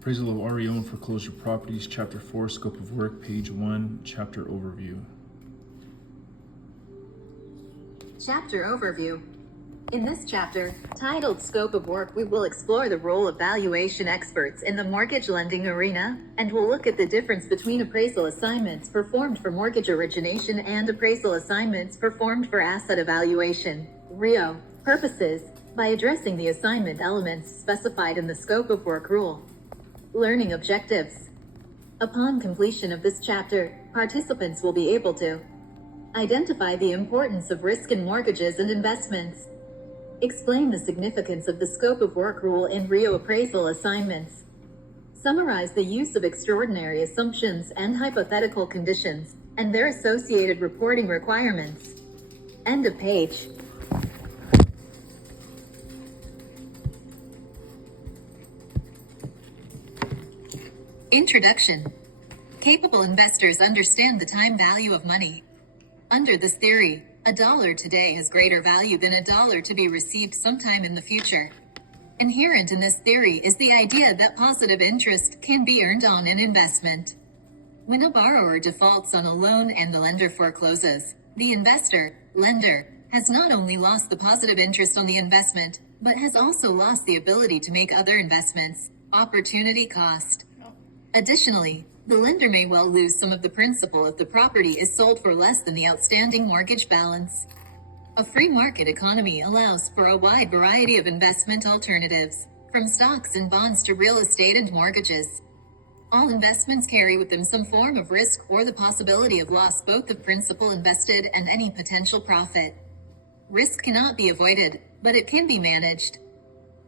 Appraisal of REO and foreclosure properties, Chapter 4, Scope of Work, Page 1, Chapter Overview. Chapter Overview. In this chapter, titled Scope of Work, we will explore the role of valuation experts in the mortgage lending arena, and we'll look at the difference between appraisal assignments performed for mortgage origination and appraisal assignments performed for asset evaluation, REO, purposes, by addressing the assignment elements specified in the Scope of Work rule. Learning objectives. Upon completion of this chapter, participants will be able to identify the importance of risk in mortgages and investments, explain the significance of the Scope of Work rule in REO appraisal assignments, summarize the use of extraordinary assumptions and hypothetical conditions, and their associated reporting requirements. End of page. Introduction. Capable investors understand the time value of money. Under this theory, a dollar today has greater value than a dollar to be received sometime in the future. Inherent in this theory is the idea that positive interest can be earned on an investment. When a borrower defaults on a loan and the lender forecloses, the investor, lender, has not only lost the positive interest on the investment, but has also lost the ability to make other investments, opportunity cost. Additionally, the lender may well lose some of the principal if the property is sold for less than the outstanding mortgage balance. A free market economy allows for a wide variety of investment alternatives, from stocks and bonds to real estate and mortgages. All investments carry with them some form of risk or the possibility of loss, both of principal invested and any potential profit. Risk cannot be avoided, but it can be managed.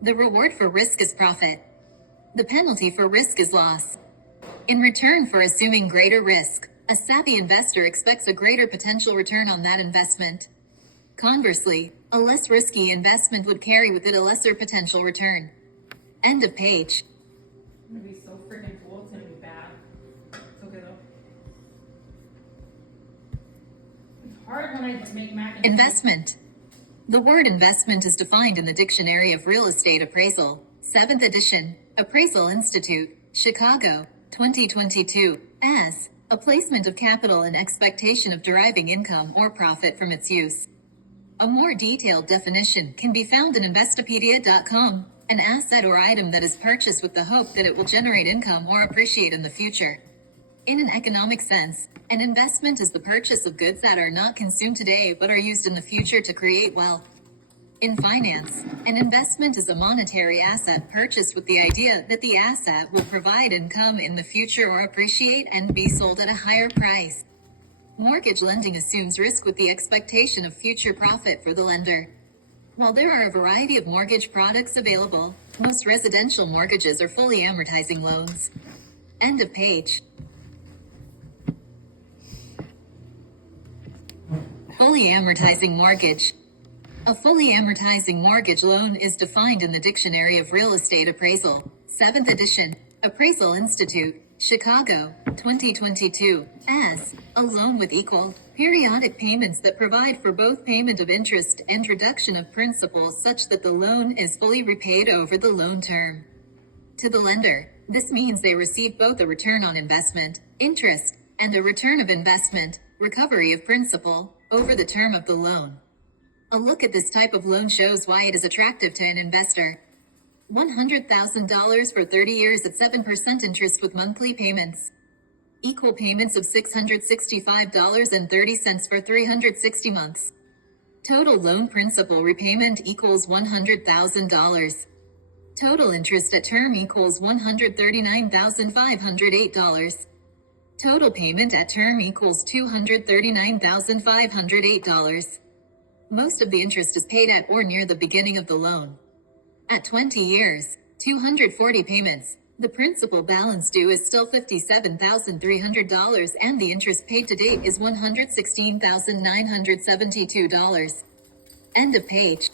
The reward for risk is profit. The penalty for risk is loss. In return for assuming greater risk, a savvy investor expects a greater potential return on that investment. Conversely, a less risky investment would carry with it a lesser potential return. End of page. I'm gonna be so freaking cool, it's gonna be bad. It's okay though. It's hard when I just make mac and cheese. Investment. The word investment is defined in the Dictionary of Real Estate Appraisal, 7th edition, Appraisal Institute, Chicago, 2022, as a placement of capital in expectation of deriving income or profit from its use. A more detailed definition can be found in Investopedia.com, an asset or item that is purchased with the hope that it will generate income or appreciate in the future. In an economic sense, an investment is the purchase of goods that are not consumed today but are used in the future to create wealth. In finance, an investment is a monetary asset purchased with the idea that the asset will provide income in the future or appreciate and be sold at a higher price. Mortgage lending assumes risk with the expectation of future profit for the lender. While there are a variety of mortgage products available, most residential mortgages are fully amortizing loans. End of page. Fully amortizing mortgage. A fully amortizing mortgage loan is defined in the Dictionary of Real Estate Appraisal, 7th edition, Appraisal Institute, Chicago, 2022, as a loan with equal, periodic payments that provide for both payment of interest and reduction of principal such that the loan is fully repaid over the loan term. To the lender, this means they receive both a return on investment, interest, and a return of investment, recovery of principal, over the term of the loan. A look at this type of loan shows why it is attractive to an investor. $100,000 for 30 years at 7% interest with monthly payments. Equal payments of $665.30 for 360 months. Total loan principal repayment equals $100,000. Total interest at term equals $139,508. Total payment at term equals $239,508. Most of the interest is paid at or near the beginning of the loan. At 20 years, 240 payments, the principal balance due is still $57,300 and the interest paid to date is $116,972. End of page.